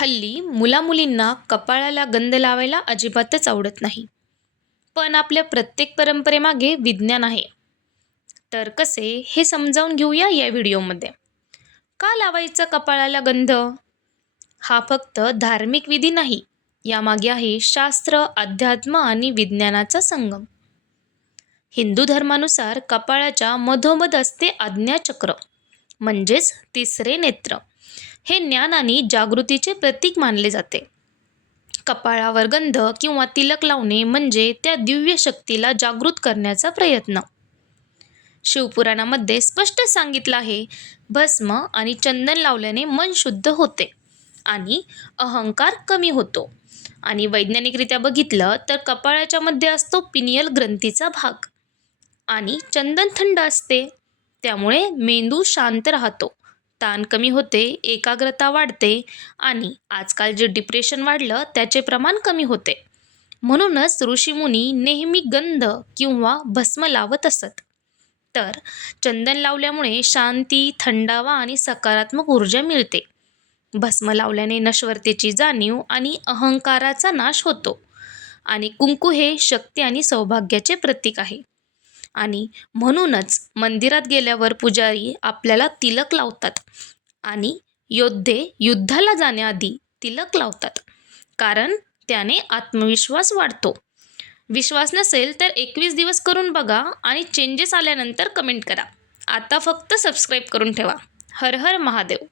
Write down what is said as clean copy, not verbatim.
हल्ली मुलामुलींना कपाळाला गंध लावायला अजिबातच आवडत नाही. पण आपल्या प्रत्येक परंपरेमागे विज्ञान आहे. तर कसे हे समजावून घेऊया या व्हिडिओमध्ये. का लावायचा कपाळाला गंध? हा फक्त धार्मिक विधी नाही. यामागे आहे शास्त्र, अध्यात्म आणि विज्ञानाचा संगम. हिंदू धर्मानुसार कपाळाच्या मधोमध असते आज्ञाचक्र, म्हणजेच तिसरे नेत्र. हे ज्ञान आणि जागृतीचे प्रतीक मानले जाते. कपाळावर गंध किंवा तिलक लावणे म्हणजे त्या दिव्य शक्तीला जागृत करण्याचा प्रयत्न. शिवपुराणामध्ये स्पष्ट सांगितलं आहे, भस्म आणि चंदन लावल्याने मन शुद्ध होते आणि अहंकार कमी होतो. आणि वैज्ञानिकरित्या बघितलं तर कपाळाच्या मध्ये असतो पिनियल ग्रंथीचा भाग आणि चंदन थंड असते, त्यामुळे मेंदू शांत राहतो, ताण कमी होते, एकाग्रता वाढते आणि आजकाल जे डिप्रेशन वाढलं त्याचे प्रमाण कमी होते. म्हणूनच ऋषीमुनी नेहमी गंध किंवा भस्म लावत असत. तर चंदन लावल्यामुळे शांती, थंडावा आणि सकारात्मक ऊर्जा मिळते. भस्म लावल्याने नश्वरतेची जाणीव आणि अहंकाराचा नाश होतो. आणि कुंकू हे शक्ती आणि सौभाग्याचे प्रतीक आहे. आणि म्हणूनच मंदिरात गेल्यावर पुजारी आपल्याला तिलक लावतात आणि योद्धे युद्धाला जाण्याआधी तिलक लावतात, कारण त्याने आत्मविश्वास वाढतो. विश्वास नसेल तर 21 दिवस करून बघा आणि चेंजेस आल्यानंतर कमेंट करा. आता फक्त सबस्क्राईब करून ठेवा. हर हर महादेव.